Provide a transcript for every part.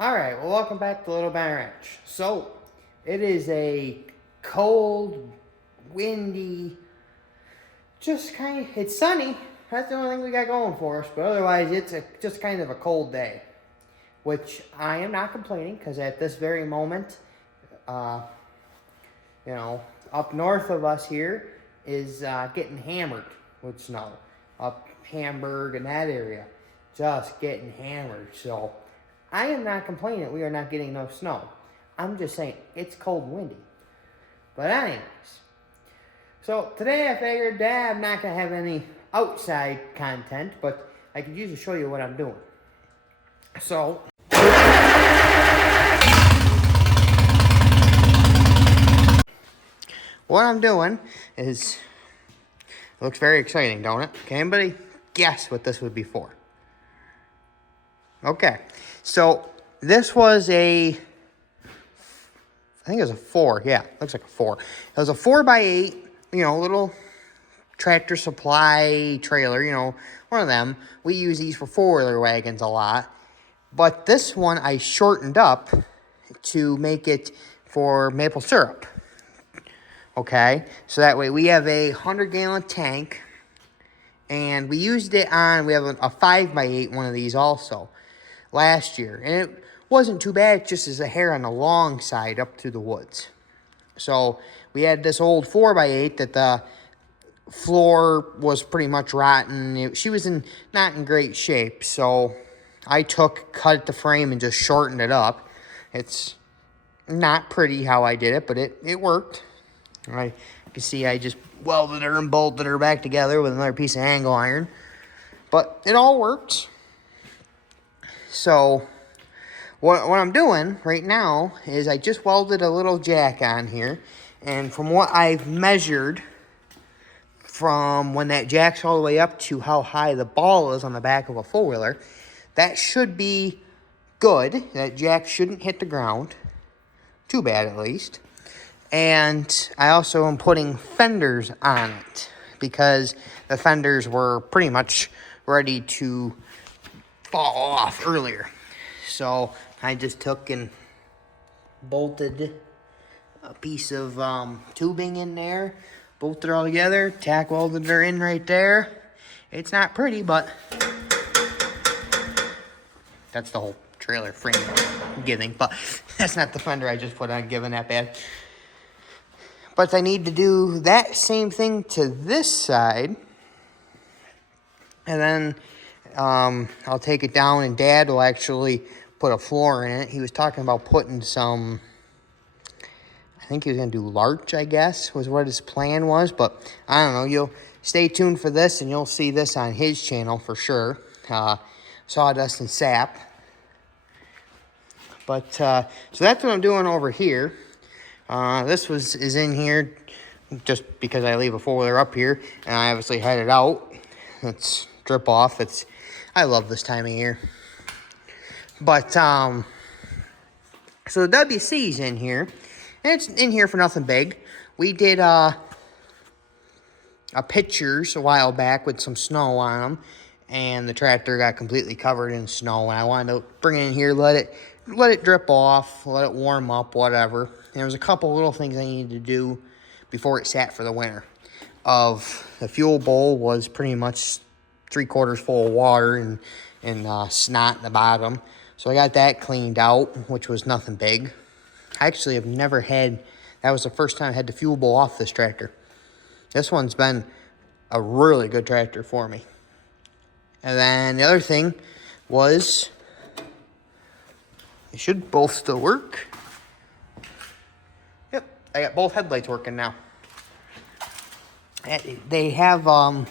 Alright, well, welcome back to Little Barn Ranch. So, it is a cold, windy, it's sunny. That's the only thing we got going for us, but otherwise, it's just kind of a cold day. Which I am not complaining, because at this very moment, uh, up north of us here is getting hammered with snow. Up Hamburg and that area, just getting hammered. So, I am not complaining that we are not getting no snow. I'm just saying it's cold and windy. But anyways, so today I figured I'm not going to have any outside content, but I could usually show you what I'm doing. So, what I'm doing is, it looks very exciting, don't it? Can anybody guess what this would be for? Okay, so this was I think it was a 4. Yeah, looks like a 4. It was a 4x8, little tractor supply trailer, one of them. We use these for four-wheeler wagons a lot. But this one I shortened up to make it for maple syrup. Okay, so that way we have a 100-gallon tank. And we used it on, we have a 5x8 one of these also last year. And it wasn't too bad, just as a hair on the long side up through the woods. So we had this old 4x8 that the floor was pretty much rotten. She was not in great shape. So I cut the frame and just shortened it up. It's not pretty how I did it, but it worked. You can see I just welded her and bolted her back together with another piece of angle iron. But it all works. So what I'm doing right now is I just welded a little jack on here. And from what I've measured, from when that jack's all the way up to how high the ball is on the back of a four-wheeler, that should be good. That jack shouldn't hit the ground. Too bad, at least. And I also am putting fenders on it because the fenders were pretty much ready to fall off earlier. So I just took and bolted a piece of tubing in there, bolted it all together, tack welded her in right there. It's not pretty, but that's the whole trailer frame giving. But that's not the fender I just put on giving that bad. But I need to do that same thing to this side. And then I'll take it down and Dad will actually put a floor in it. He was talking about putting some, I think he was going to do larch, I guess, was what his plan was. But I don't know. You'll stay tuned for this and you'll see this on his channel for sure. Sawdust and Sap. But, so that's what I'm doing over here. This is in here just because I leave a four-wheeler up here, and I obviously had it out. It's drip off. I love this time of year. But, so the WC's in here, and it's in here for nothing big. We did, pictures a while back with some snow on them, and the tractor got completely covered in snow, and I wanted to bring it in here, let it drip off, let it warm up, whatever. And there was a couple little things I needed to do before it sat for the winter. The fuel bowl was pretty much 3/4 full of water and snot in the bottom. So I got that cleaned out, which was nothing big. I actually have never had, that was the first time I had the fuel bowl off this tractor. This one's been a really good tractor for me. And then the other thing was, they should both still work. Yep, I got both headlights working now. They have a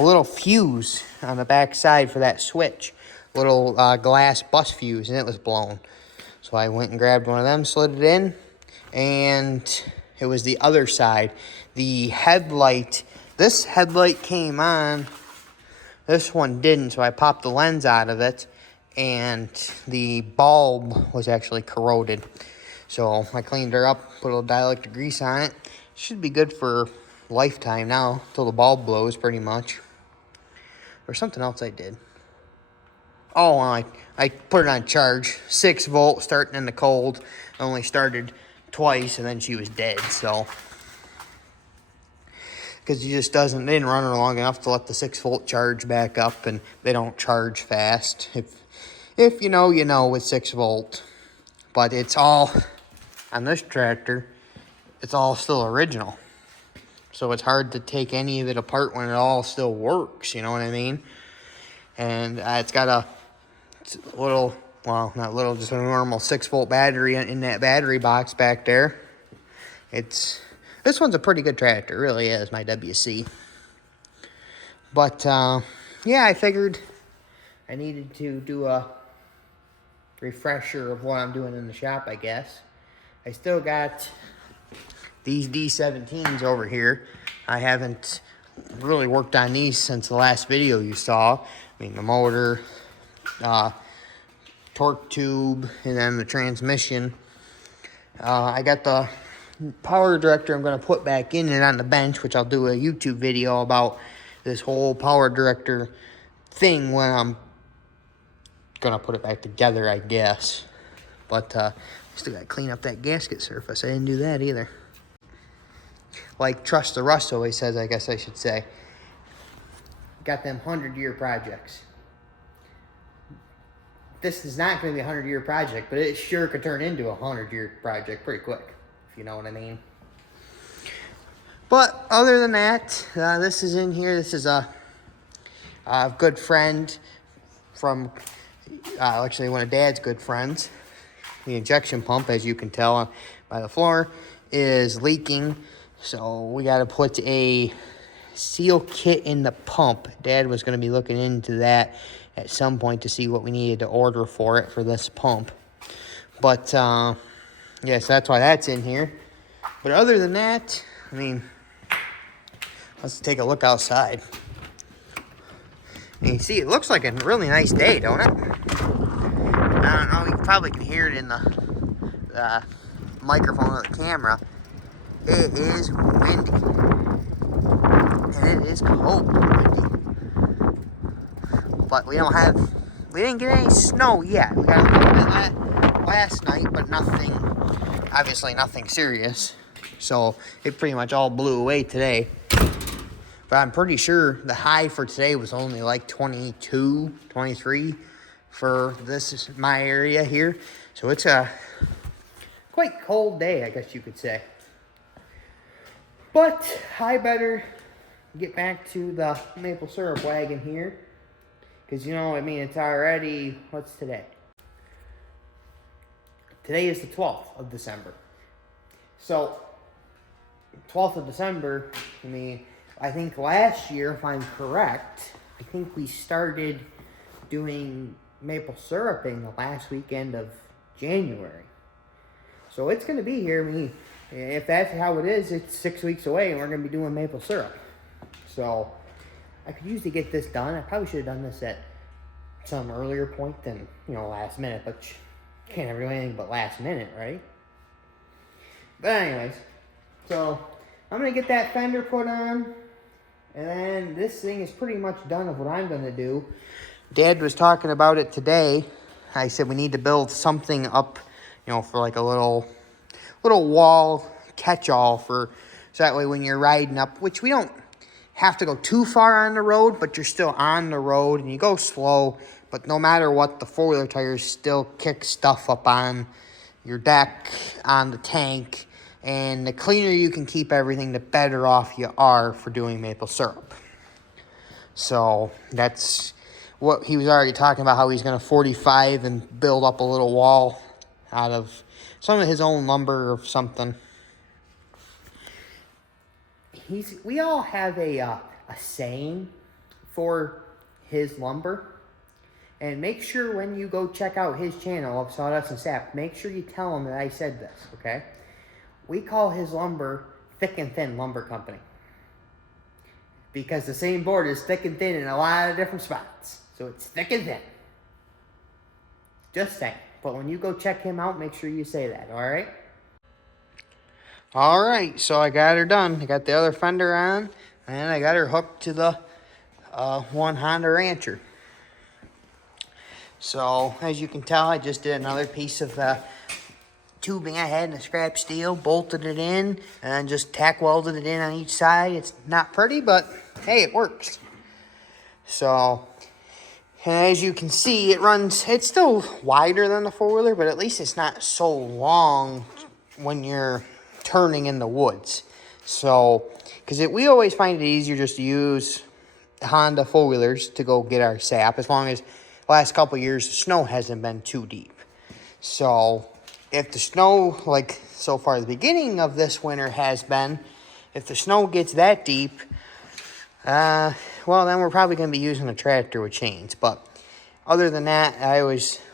little fuse on the back side for that switch. Little glass bus fuse, and it was blown. So I went and grabbed one of them, slid it in, and it was the other side. The headlight, this headlight came on, this one didn't, so I popped the lens out of it, and the bulb was actually corroded. So I cleaned her up, put a little dielectric grease on it. Should be good for lifetime now, till the bulb blows pretty much. Or something else I did. Oh, I put it on charge. 6 volt, starting in the cold. Only started twice, and then she was dead, so. Because they didn't run her long enough to let the 6 volt charge back up, and they don't charge fast. If you know, you know with 6 volt. But it's all, on this tractor, it's all still original. So it's hard to take any of it apart when it all still works, you know what I mean? And it's got a little, well, not little, just a normal 6 volt battery in that battery box back there. This one's a pretty good tractor, it really is, my WC. But, yeah, I figured I needed to do a refresher of what I'm doing in the shop, I guess. I still got these D17s over here. I haven't really worked on these since the last video you saw. I mean, the motor, torque tube, and then the transmission. I got the power director I'm going to put back in it on the bench, which I'll do a YouTube video about this whole power director thing when I'm going to put it back together, I guess. But still got to clean up that gasket surface. I didn't do that either. Like Trust the Rust always says, I guess I should say. Got them 100-year projects. This is not going to be a 100-year project, but it sure could turn into a 100-year project pretty quick, if you know what I mean. But other than that, this is in here. This is a good friend from, actually one of Dad's good friends. The injection pump, as you can tell by the floor, is leaking. So we got to put a seal kit in the pump. Dad was going to be looking into that at some point to see what we needed to order for it for this pump. But, yeah, so that's why that's in here. But other than that, I mean, let's take a look outside. And you see, it looks like a really nice day, don't it? I don't know, you probably can hear it in the microphone of the camera. It is windy. And it is cold windy. But we didn't get any snow yet. We got a little bit last night, but obviously nothing serious. So it pretty much all blew away today. But I'm pretty sure the high for today was only like 22, 23 for my area here. So it's a quite cold day, I guess you could say. But I better get back to the maple syrup wagon here. Because, you know, I mean, it's already, what's today? Today is the 12th of December. So, 12th of December, I mean, I think last year, if I'm correct, I think we started doing maple syruping the last weekend of January. So it's going to be here. I mean, if that's how it is, it's 6 weeks away and we're going to be doing maple syrup. So I could usually get this done. I probably should have done this at some earlier point than, last minute. But you can't ever do anything but last minute, right? But anyways, so I'm going to get that fender put on. And then this thing is pretty much done of what I'm going to do. Dad was talking about it today. I said we need to build something up, for like a little wall catch-all so that way when you're riding up, which we don't have to go too far on the road, but you're still on the road and you go slow, but no matter what, the four-wheeler tires still kick stuff up on your deck, on the tank, and the cleaner you can keep everything, the better off you are for doing maple syrup. So that's what he was already talking about, how he's going to 45 and build up a little wall out of some of his own lumber or something. We all have a saying for his lumber. And make sure when you go check out his channel of Sawdust and Sap, make sure you tell him that I said this, okay? We call his lumber Thick and Thin Lumber Company. Because the same board is thick and thin in a lot of different spots. So it's thick and thin. Just saying. But when you go check him out, make sure you say that, alright? Alright, so I got her done. I got the other fender on, and I got her hooked to the one Honda Rancher. So as you can tell, I just did another piece of tubing I had in the scrap steel, bolted it in, and just tack welded it in on each side. It's not pretty, but hey, it works. So, and as you can see, it's still wider than the four-wheeler, but at least it's not so long when you're turning in the woods. So, because we always find it easier just to use Honda four-wheelers to go get our sap, as long as the last couple of years the snow hasn't been too deep. So if the snow, like so far the beginning of this winter has been, if the snow gets that deep, well, then we're probably going to be using a tractor with chains. But other than that,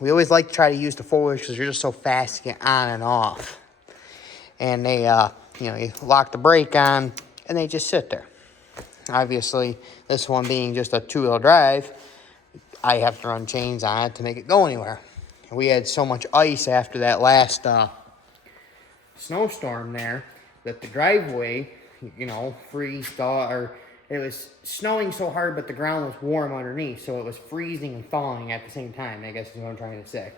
we always like to try to use the four-wheelers because they're just so fast to get on and off. And they, you lock the brake on, and they just sit there. Obviously, this one being just a two-wheel drive, I have to run chains on it to make it go anywhere. And we had so much ice after that last snowstorm there that the driveway, it was snowing so hard, but the ground was warm underneath, so it was freezing and thawing at the same time, I guess is what I'm trying to say.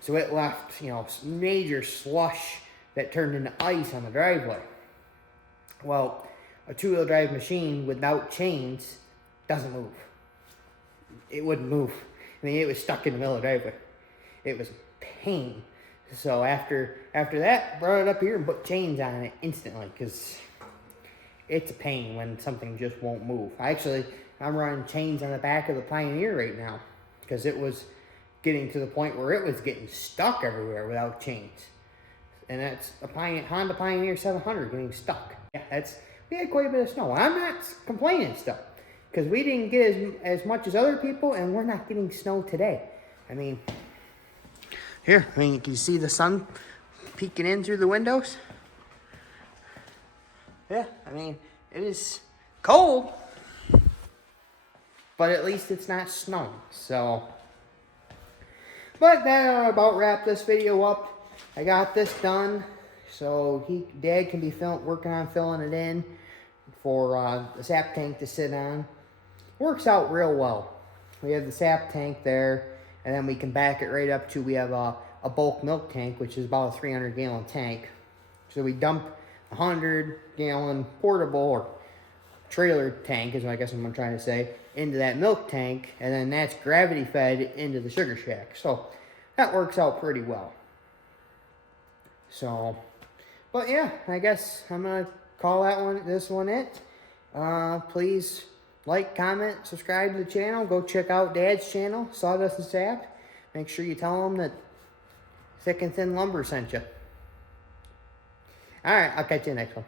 So it left, major slush that turned into ice on the driveway. Well, a two-wheel drive machine without chains doesn't move. It wouldn't move. I mean, it was stuck in the middle of the driveway. It was pain. So after that, brought it up here and put chains on it instantly, because it's a pain when something just won't move. I'm running chains on the back of the Pioneer right now, because it was getting to the point where it was getting stuck everywhere without chains. And that's a Honda Pioneer 700 getting stuck. Yeah, we had quite a bit of snow. I'm not complaining still, because we didn't get as much as other people, and we're not getting snow today. I mean, you can see the sun peeking in through the windows. Yeah, I mean, it is cold, but at least it's not snowing, so. But that about wrap this video up. I got this done, so Dad can be working on filling it in for the sap tank to sit on. Works out real well. We have the sap tank there, and then we can back it right up to, we have a bulk milk tank, which is about a 300-gallon tank. So we dump a 100-gallon portable or trailer tank, is what I guess I'm trying to say, into that milk tank, and then that's gravity fed into the sugar shack. So that works out pretty well. So, but yeah, I guess I'm gonna call this one it. Please like, comment, subscribe to the channel. Go check out Dad's channel, Sawdust and Sap. Make sure you tell him that Thick and Thin Lumber sent you. All right, I'll catch you next one.